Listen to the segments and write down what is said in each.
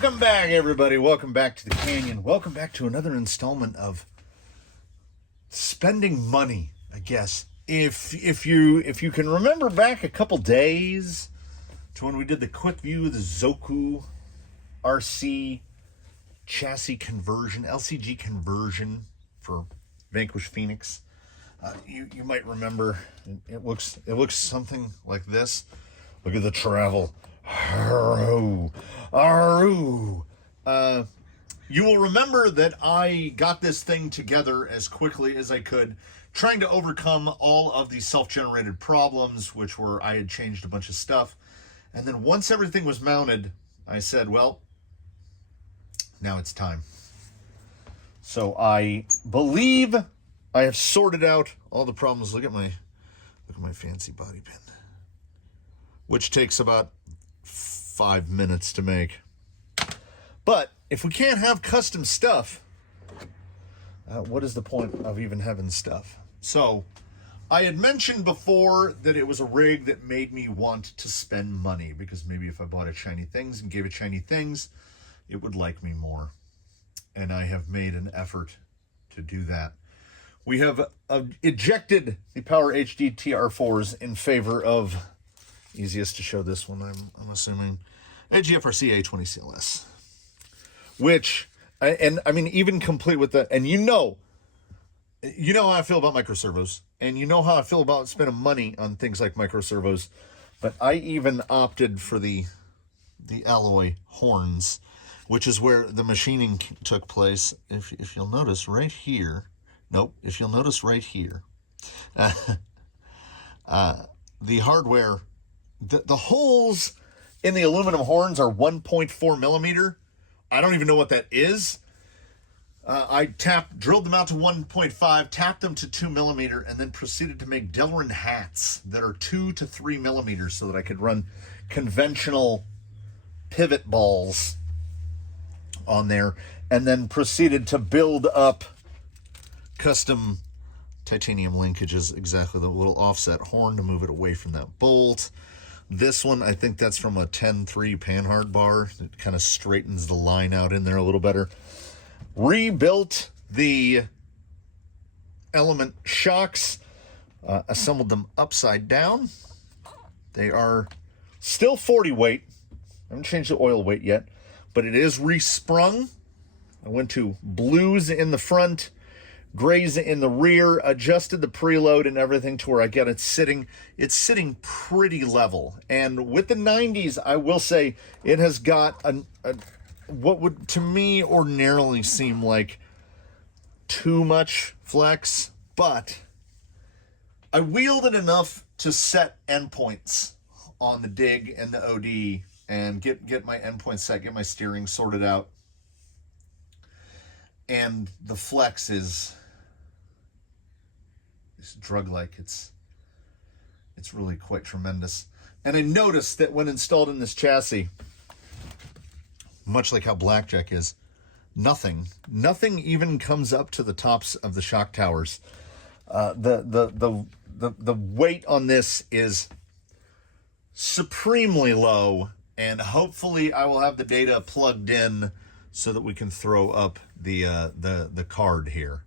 Welcome back, everybody. Welcome back to the Canyon. Welcome back to another installment of spending money, I guess. If you can remember back a couple days to when we did the quick view of the Zoku RC chassis conversion, LCG conversion for Vanquish Phoenix, you might remember it looks something like this. Look at the travel. You will remember that I got this thing together as quickly as I could, trying to overcome all of the self-generated problems, which were I had changed a bunch of stuff. And then once everything was mounted, I said, well, now it's time. So I believe I have sorted out all the problems. Look at my fancy bobby pin, which takes about 5 minutes to make. But if we can't have custom stuff, what is the point of even having stuff? So I had mentioned before that it was a rig that made me want to spend money, because maybe if I bought it shiny things and gave it shiny things, it would like me more. And I have made an effort to do that. We have ejected the Power HD TR4s in favor of, easiest to show this one, I'm assuming, a GFRC A20 CLS. Which, and I mean, even complete with the, and you know how I feel about microservos, and you know how I feel about spending money on things like microservos, but I even opted for the alloy horns, which is where the machining took place. If you'll notice right here, if you'll notice right here, the hardware, the holes in the aluminum horns are 1.4 millimeter. I don't even know what that is. I drilled them out to 1.5, tapped them to 2 millimeter, and then proceeded to make Delrin hats that are 2 to 3 millimeters so that I could run conventional pivot balls on there, and then proceeded to build up custom titanium linkages, exactly the little offset horn to move it away from that bolt. This one, I think that's from a 10-3 panhard bar. It kind of straightens the line out in there a little better. Rebuilt the element shocks, assembled them upside down. They are still 40 weight. I haven't changed the oil weight yet, but it is resprung. I went to blues in the front, grays in the rear, adjusted the preload and everything to where I get it sitting. It's sitting pretty level. And with the 90s, I will say it has got what would to me ordinarily seem like too much flex, but I wheeled it enough to set endpoints on the dig and the OD and get my endpoint set, get my steering sorted out. And the flex is drug-like. It's really quite tremendous. And I noticed that when installed in this chassis, much like how Blackjack is, nothing even comes up to the tops of the shock towers. The weight on this is supremely low, and hopefully I will have the data plugged in so that we can throw up the card here.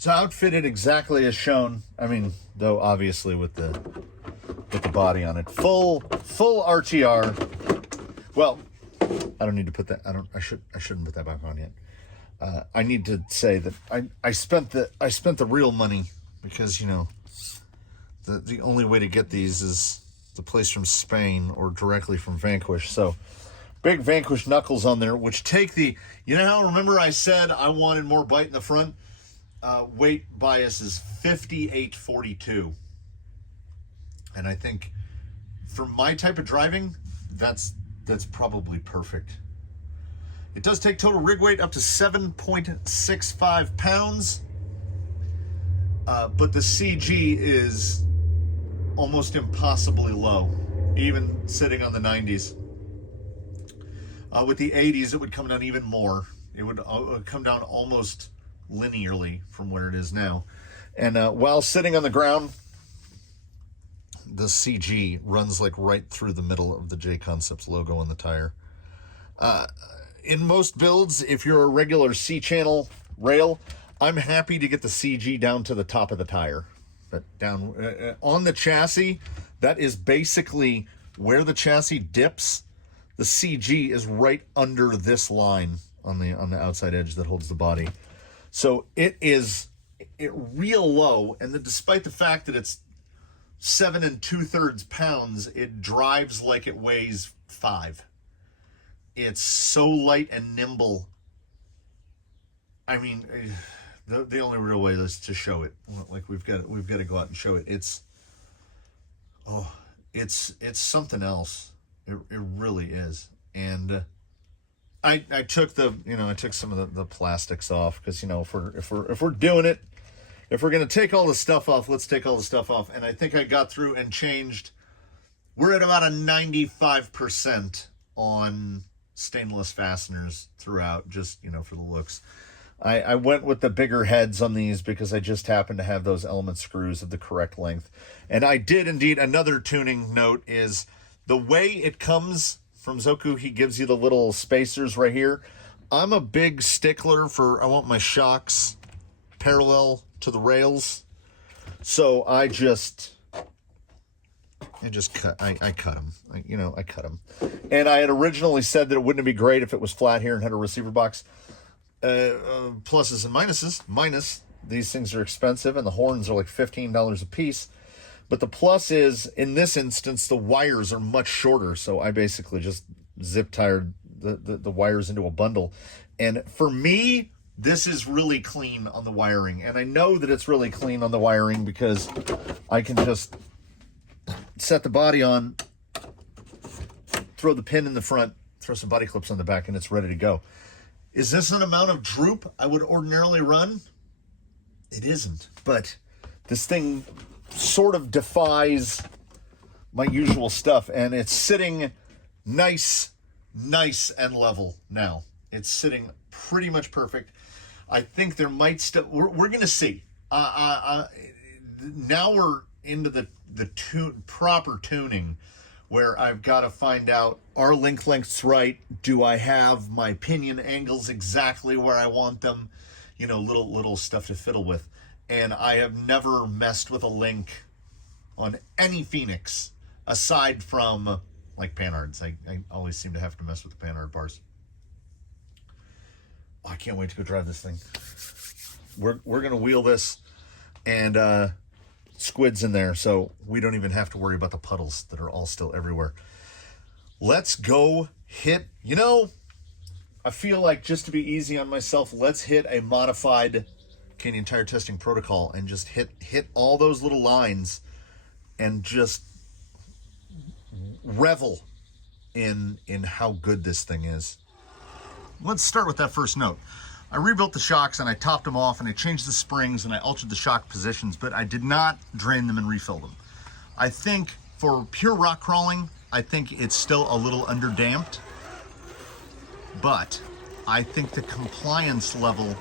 So outfitted exactly as shown. I mean, though obviously with the body on it, full RTR. Well, I don't need to put that. I shouldn't put that back on yet. I need to say that I spent the real money, because the only way to get these is the place from Spain or directly from Vanquish. So big Vanquish knuckles on there, which take the, remember I said I wanted more bite in the front? Weight bias is 5842. And I think for my type of driving, that's probably perfect. It does take total rig weight up to 7.65 pounds. But the CG is almost impossibly low, even sitting on the 90s. With the 80s, it would come down even more. It would come down almost linearly from where it is now. And while sitting on the ground, the CG runs like right through the middle of the J Concepts logo on the tire. in most builds, if you're a regular C-channel rail, I'm happy to get the CG down to the top of the tire. But down on the chassis, that is basically where the chassis dips. The CG is right under this line on the outside edge that holds the body. So it real low, and despite the fact that it's 7 2/3 pounds, it drives like it weighs 5. It's so light and nimble. I mean, the only real way is to show it. Like we've got to go out and show it. It's something else. It really is. And I took some of the plastics off because, you know, if we're doing it, if we're gonna take all the stuff off, let's take all the stuff off. And I think I got through and changed. We're at about a 95% on stainless fasteners throughout, just, you know, for the looks. I went with the bigger heads on these because I just happened to have those element screws of the correct length. And I did indeed, another tuning note is the way it comes from Zoku, he gives you the little spacers right here. I'm a big stickler for, I want my shocks parallel to the rails. So I cut them. I cut them. And I had originally said that it wouldn't be great if it was flat here and had a receiver box. Pluses and minuses. Minus, these things are expensive and the horns are like $15 a piece. But the plus is, in this instance, the wires are much shorter. So I basically just zip tied the wires into a bundle. And for me, this is really clean on the wiring. And I know that it's really clean on the wiring because I can just set the body on, throw the pin in the front, throw some body clips on the back, and it's ready to go. Is this an amount of droop I would ordinarily run? It isn't. But this thing sort of defies my usual stuff, and it's sitting nice and level now. It's sitting pretty much perfect. I think there might still, we're going to see. Now we're into the proper tuning, where I've got to find out, are link lengths right? Do I have my pinion angles exactly where I want them? You know, little stuff to fiddle with. And I have never messed with a link on any Phoenix aside from like Panhards. I always seem to have to mess with the Panhard bars. Oh, I can't wait to go drive this thing. We're gonna wheel this, and Squid's in there, so we don't even have to worry about the puddles that are all still everywhere. Let's go hit, you know, I feel like, just to be easy on myself, let's hit a modified Canyon tire testing protocol and just hit all those little lines and just revel in how good this thing is. Let's start with that first note. I rebuilt the shocks and I topped them off and I changed the springs and I altered the shock positions, but I did not drain them and refill them. I think for pure rock crawling, I think it's still a little underdamped, but I think the compliance level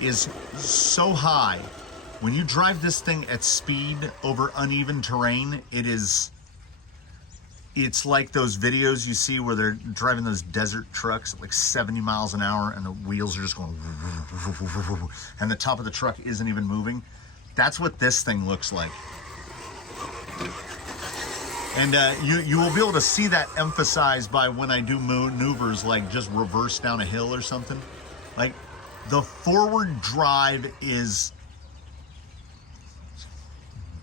is so high. When you drive this thing at speed over uneven terrain, it's like those videos you see where they're driving those desert trucks at like 70 miles an hour and the wheels are just going and the top of the truck isn't even moving. That's what this thing looks like. And you will be able to see that emphasized by when I do maneuvers like just reverse down a hill or something. Like, the forward drive is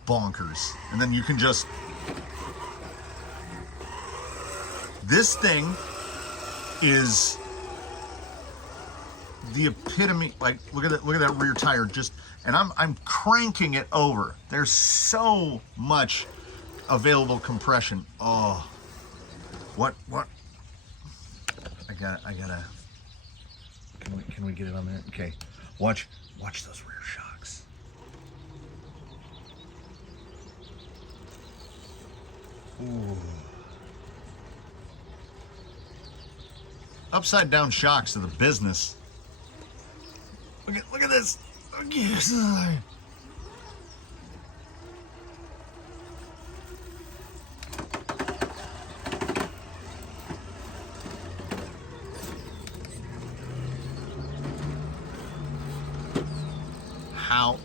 bonkers. And then you can just, this thing is the epitome. Like, look at that rear tire, just, and I'm cranking it over. There's so much available compression. Oh, what? I gotta. Can we get it on there? Okay, watch those rear shocks. Ooh. Upside down shocks are the business. Look at this.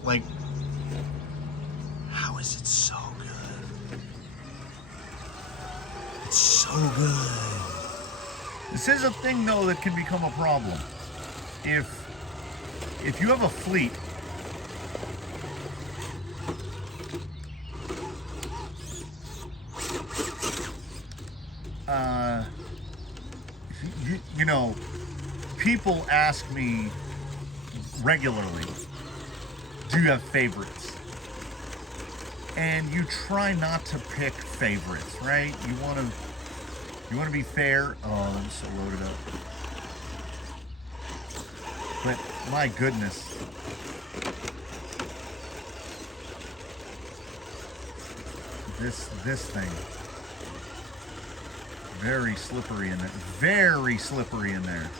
Like, how is it so good? It's so good. This is a thing, though, that can become a problem. If you have a fleet, you know, people ask me regularly, do you have favorites? And you try not to pick favorites, right? You want to be fair. Oh, I'm so loaded up. But my goodness. This thing. Very slippery in there. Very slippery in there.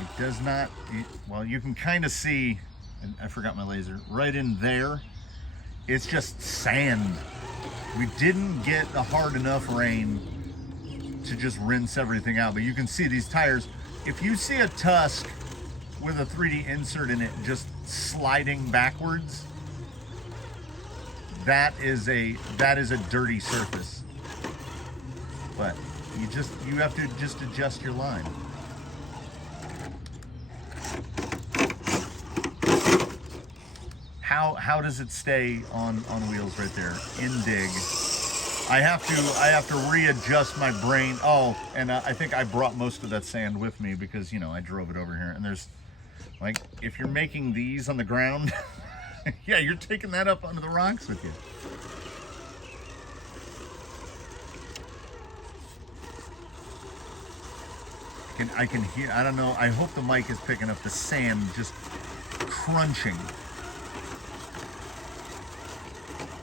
It does not, well, you can kind of see, and I forgot my laser, right in there, it's just sand. We didn't get a hard enough rain to just rinse everything out, but you can see these tires. If you see a tusk with a 3D insert in it just sliding backwards, that is a dirty surface. But you have to just adjust your line. How does it stay on wheels right there? In dig. I have to readjust my brain. Oh, and I think I brought most of that sand with me because, you know, I drove it over here. And there's, like, if you're making these on the ground, yeah, you're taking that up onto the rocks with you. I can hear, I don't know, I hope the mic is picking up the sand just crunching.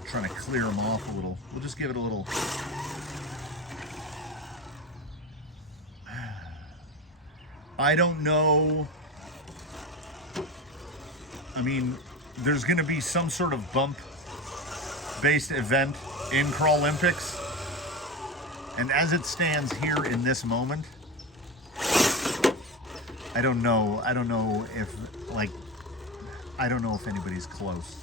Trying to clear them off a little. We'll just give it a little. I don't know. I mean, there's going to be some sort of bump-based event in Crawlympics, and as it stands here in this moment, I don't know if, like, I don't know if anybody's close.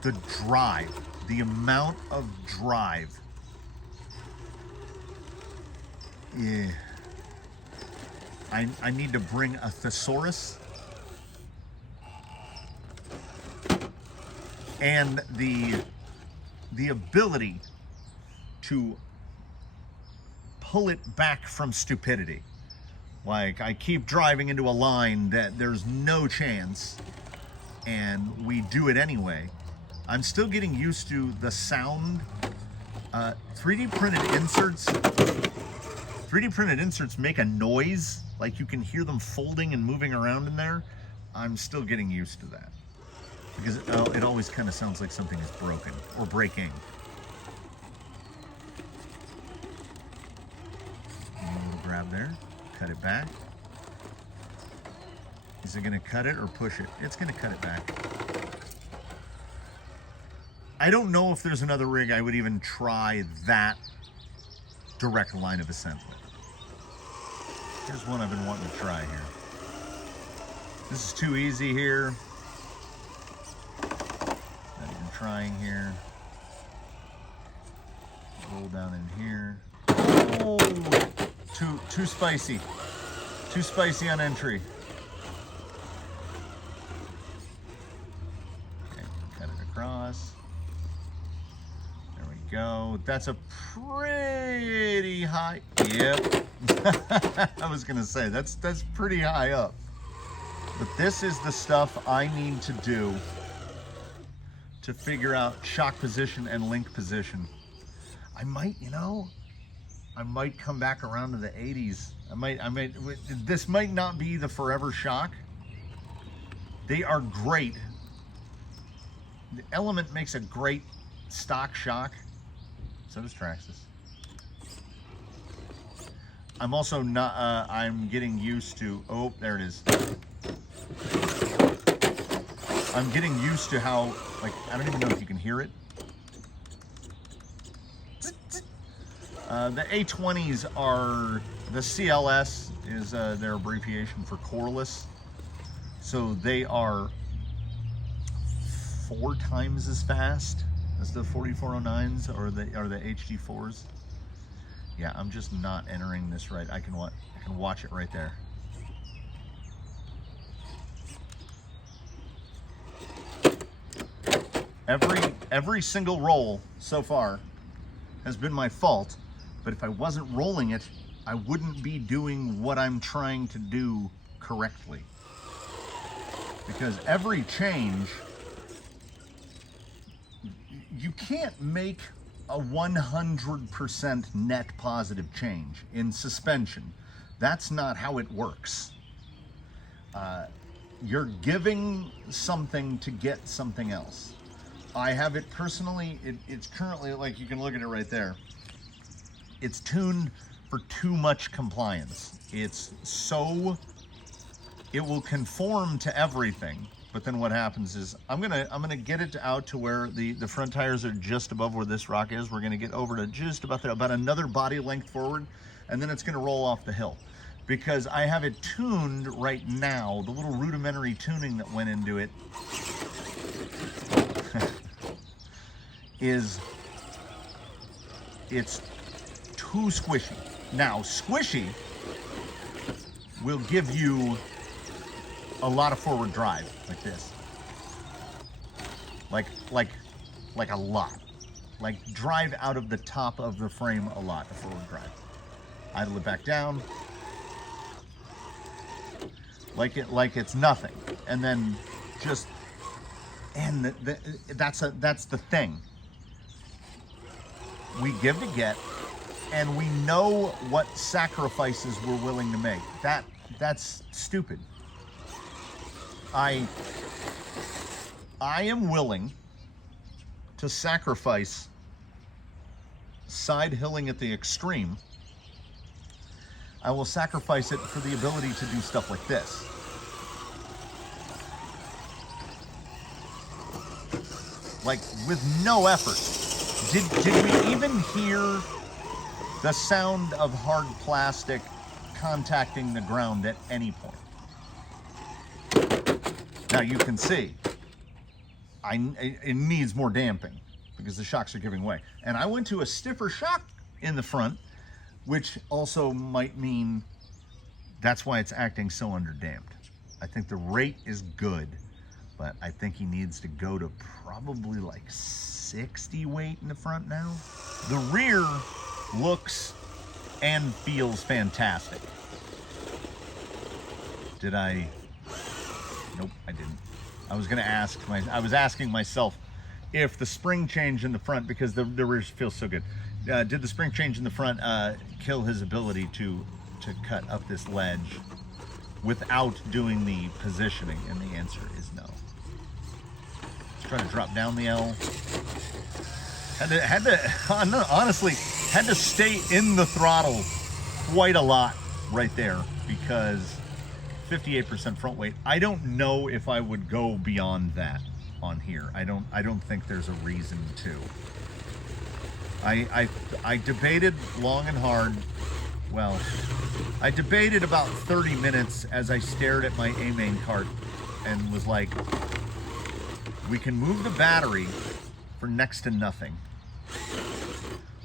The drive, the amount of drive. Yeah. I need to bring a thesaurus and the ability to pull it back from stupidity. Like, I keep driving into a line that there's no chance, and we do it anyway. I'm still getting used to the sound. 3D printed inserts make a noise, like you can hear them folding and moving around in there. I'm still getting used to that because it always kind of sounds like something is broken or breaking. We'll grab there, cut it back. Is it going to cut it or push it? It's going to cut it back. I don't know if there's another rig I would even try that direct line of assembly. Here's one I've been wanting to try here. This is too easy here. Not even trying here. Roll down in here. Oh, too spicy. Too spicy on entry. Okay, cut it across. Go. That's a pretty high. Yep. I was gonna say that's pretty high up. But this is the stuff I need to do to figure out shock position and link position. I might, you know, I might come back around to the 80s. I might. This might not be the forever shock. They are great. The Element makes a great stock shock. So does Traxxas. I'm also not, I'm getting used to, oh, there it is. I'm getting used to how, like, I don't even know if you can hear it. The A20s are, the CLS is their abbreviation for coreless. So they are 4 times as fast as the 4409s or the HD4s. Yeah, I'm just not entering this right. I can watch it right there. Every single roll so far has been my fault, but if I wasn't rolling it, I wouldn't be doing what I'm trying to do correctly. Because every change, you can't make a 100% net positive change in suspension. That's not how it works. You're giving something to get something else. I have it personally, it's currently, like you can look at it right there, it's tuned for too much compliance. It's so, it will conform to everything, but then what happens is I'm gonna get it out to where the front tires are just above where this rock is. We're gonna get over to just about there, about another body length forward, and then it's gonna roll off the hill. Because I have it tuned right now, the little rudimentary tuning that went into it is, it's too squishy. Now, squishy will give you a lot of forward drive, like this. Like a lot. Like drive out of the top of the frame a lot of forward drive. Idle it back down. Like it's nothing. And then just, and that's the thing. We give to get, and we know what sacrifices we're willing to make. That's stupid. I am willing to sacrifice side hilling at the extreme. I will sacrifice it for the ability to do stuff like this. Like with no effort. Did we even hear the sound of hard plastic contacting the ground at any point? Now you can see, it needs more damping because the shocks are giving way. And I went to a stiffer shock in the front, which also might mean that's why it's acting so underdamped. I think the rate is good, but I think he needs to go to probably like 60 weight in the front now. The rear looks and feels fantastic. Did I? Nope, I didn't. I was asking myself if the spring change in the front, because the rear feels so good. Did the spring change in the front kill his ability to cut up this ledge without doing the positioning? And the answer is no. Let's try to drop down the L. Honestly, had to stay in the throttle quite a lot right there because 58% front weight. I don't know if I would go beyond that on here. I don't think there's a reason to. I debated long and hard. Well, I debated about 30 minutes as I stared at my A-main cart and was like, we can move the battery for next to nothing,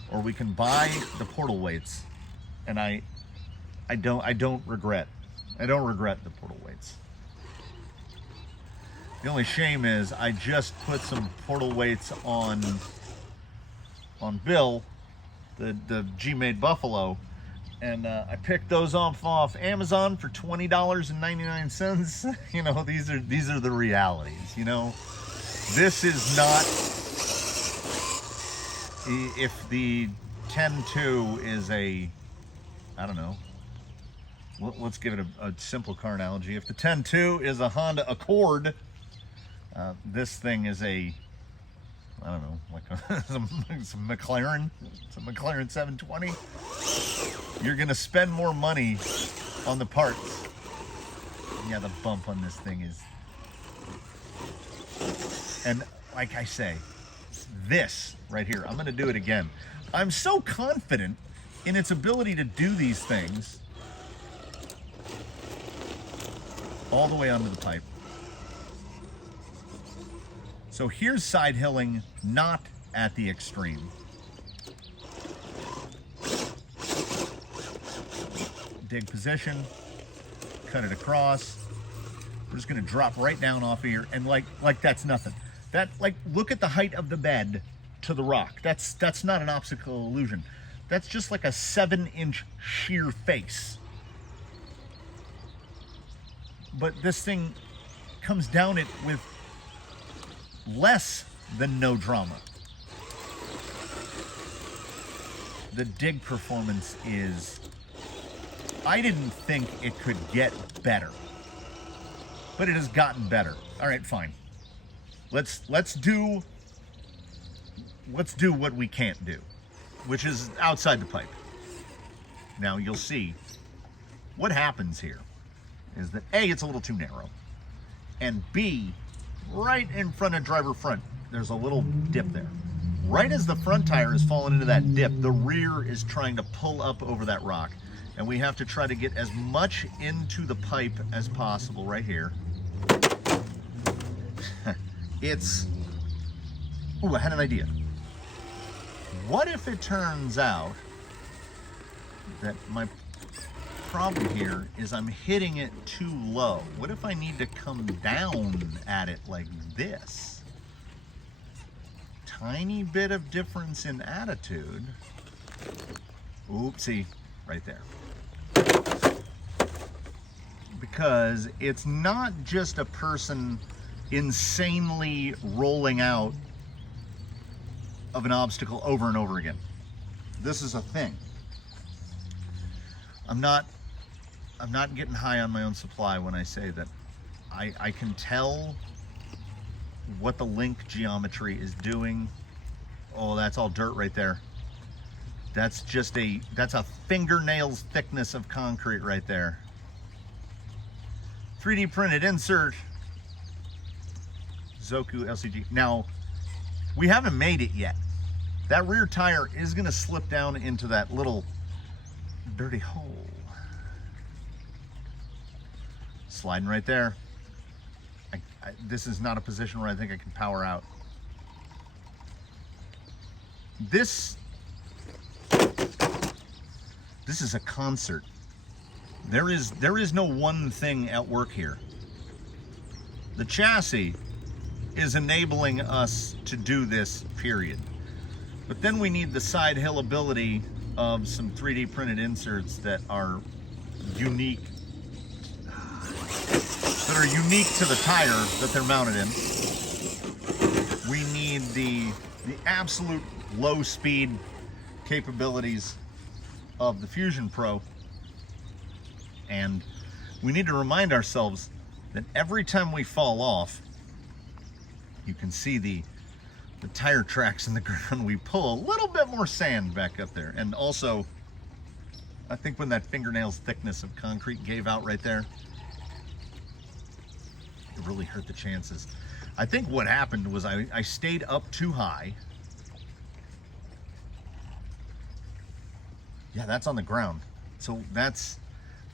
or we can buy the portal weights, and I don't regret the portal weights. The only shame is I just put some portal weights on Bill, the G-Made Buffalo, and I picked those off Amazon for $20.99. You know, these are the realities. You know, this is not. If the 10.2 is a, I don't know. Let's give it a simple car analogy. If the 10.2 is a Honda Accord, this thing is a, I don't know, like it's a McLaren. It's a McLaren 720. You're gonna spend more money on the parts. Yeah, the bump on this thing is, and like I say, this right here, I'm gonna do it again. I'm so confident in its ability to do these things all the way onto the pipe. So here's side hilling, not at the extreme. Dig position, cut it across. We're just gonna drop right down off of here, and like that's nothing. That, like, look at the height of the bed to the rock. That's not an optical illusion. That's just like a 7-inch sheer face. But this thing comes down it with less than no drama. The dig performance is, I didn't think it could get better, but it has gotten better. All right, fine. Let's do what we can't do, which is outside the pipe. Now you'll see what happens here is that A, it's a little too narrow, and B, right in front of driver front, there's a little dip there. Right as the front tire is falling into that dip, the rear is trying to pull up over that rock, and we have to try to get as much into the pipe as possible right here. Ooh, I had an idea. What if it turns out that my problem here is I'm hitting it too low? What if I need to come down at it like this? Tiny bit of difference in attitude. Oopsie, right there. Because it's not just a person insanely rolling out of an obstacle over and over again. This is a thing. I'm not getting high on my own supply when I say that I can tell what the link geometry is doing. Oh, that's all dirt right there. That's a fingernail's thickness of concrete right there. 3D printed insert. Zoku LCG. Now, we haven't made it yet. That rear tire is gonna slip down into that little dirty hole. Sliding right there. This is not a position where I think I can power out. This is a concert. There is no one thing at work here. The chassis is enabling us to do this, period. But then we need the side hill ability of some 3D printed inserts that are unique to the tire that they're mounted in. We need the absolute low speed capabilities of the Fusion Pro, and we need to remind ourselves that every time we fall off, you can see the tire tracks in the ground. We pull a little bit more sand back up there. And also, I think when that fingernail's thickness of concrete gave out right there, it really hurt the chances. I think what happened was I stayed up too high. Yeah, that's on the ground. So that's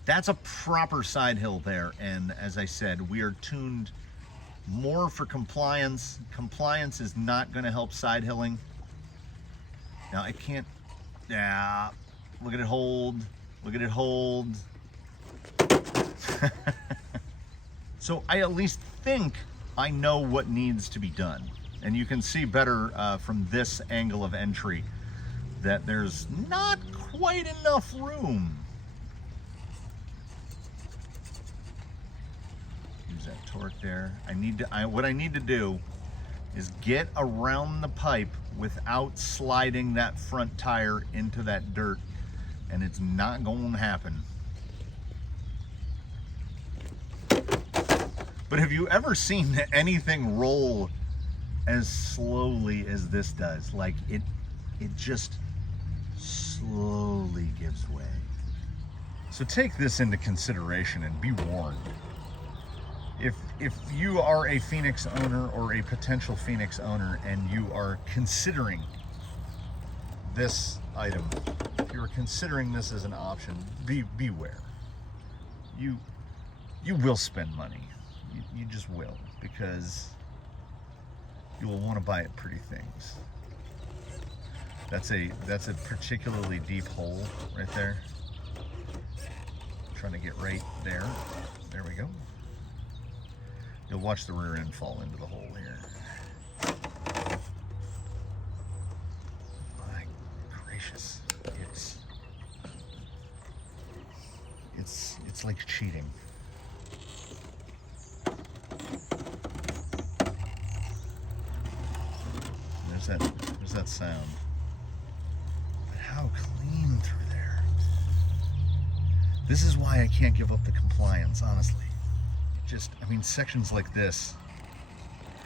a proper side hill there. And as I said, we are tuned more for compliance. Compliance is not going to help side hilling. Now I can't, yeah, look at it hold, look at it hold. So I at least think I know what needs to be done. And you can see better from this angle of entry that there's not quite enough room. Use that torque there. What I need to do is get around the pipe without sliding that front tire into that dirt, and it's not going to happen. But have you ever seen anything roll as slowly as this does? Like it just slowly gives way. So take this into consideration and be warned. If you are a Phoenix owner or a potential Phoenix owner and you are considering this item, if you were considering this as an option, beware. You will spend money. You just will, because you will want to buy it pretty things. That's a particularly deep hole right there. I'm trying to get right there. There we go. You'll watch the rear end fall into the hole here. My gracious. It's like cheating. There's that sound. But how clean through there. This is why I can't give up the compliance, honestly. I mean, sections like this,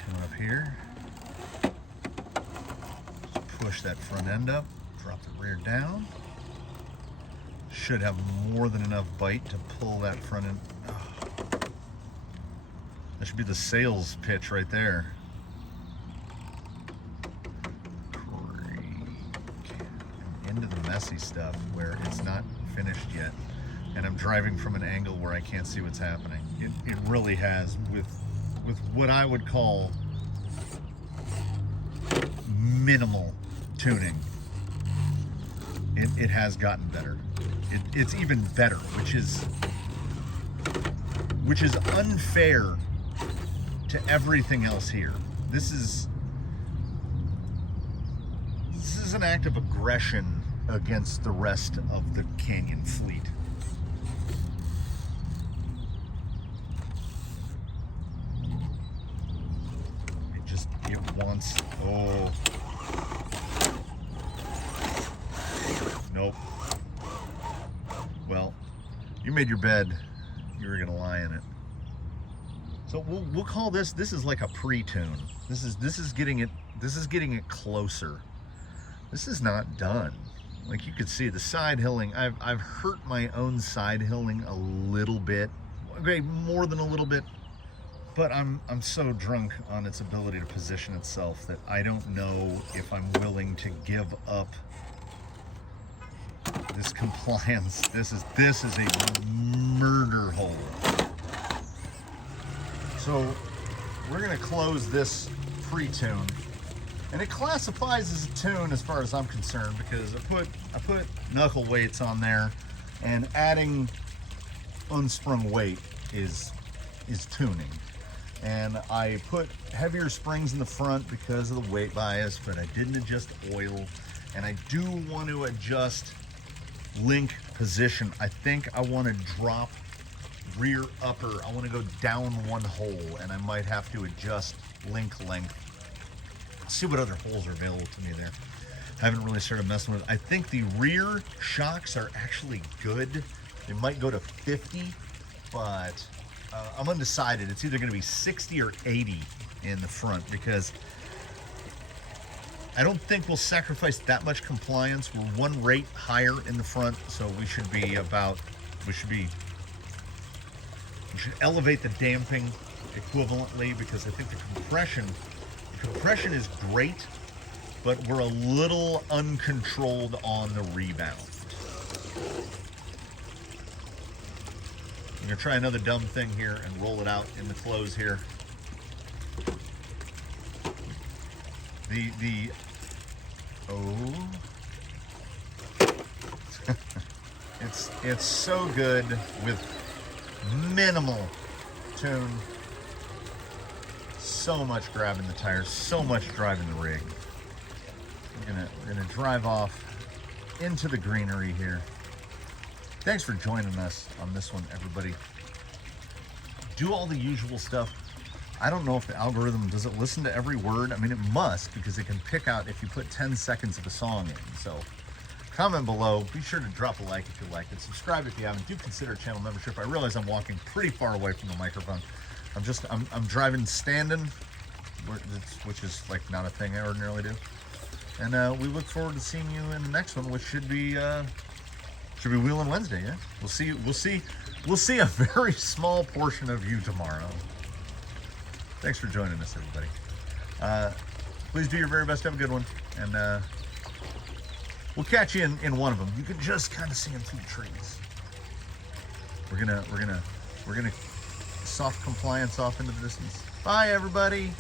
coming up here, just push that front end up, drop the rear down. Should have more than enough bite to pull that front end. Oh. That should be the sales pitch right there. Into the messy stuff where it's not finished yet, and I'm driving from an angle where I can't see what's happening. It really has, with what I would call minimal tuning, it has gotten better. It's even better, which is unfair to everything else here. This is an act of aggression against the rest of the Canyon fleet. It wants, oh. Nope. Well, you made your bed, you were gonna lie in it. So we'll call this is like a pre-tune. This is getting it closer. This is not done. Like you could see the side hilling, I've hurt my own side hilling a little bit. Okay, more than a little bit. But I'm so drunk on its ability to position itself that I don't know if I'm willing to give up this compliance. This is a murder hole. So we're gonna close this pre-tune, and it classifies as a tune as far as I'm concerned, because I put knuckle weights on there, and adding unsprung weight is tuning. And I put heavier springs in the front because of the weight bias, but I didn't adjust oil. And I do want to adjust link position. I think I want to drop rear upper. I want to go down one hole, and I might have to adjust link length. See what other holes are available to me there. Haven't really started messing with it. I think the rear shocks are actually good. They might go to 50, but I'm undecided. It's either going to be 60 or 80 in the front, because I don't think we'll sacrifice that much compliance. We're one rate higher in the front, so we should elevate the damping equivalently, because I think the compression is great, but we're a little uncontrolled on the rebound. I'm gonna try another dumb thing here and roll it out in the close here. It's so good with minimal tune. So much grabbing the tires, so much driving the rig. We're gonna drive off into the greenery here. Thanks for joining us on this one, everybody. Do all the usual stuff. I don't know if the algorithm, does it listen to every word? I mean, it must, because it can pick out if you put 10 seconds of a song in. So comment below. Be sure to drop a like if you like it. Subscribe if you haven't. Do consider channel membership. I realize I'm walking pretty far away from the microphone. I'm driving standing, which is like not a thing I ordinarily do. And we look forward to seeing you in the next one, which should be Wheelin' Wednesday. Yeah, we'll see a very small portion of you tomorrow. Thanks for joining us, everybody. Please do your very best. Have a good one, and We'll catch you in one of them. You can just kind of see them through the trees. We're gonna soft compliance off into the distance. Bye, everybody.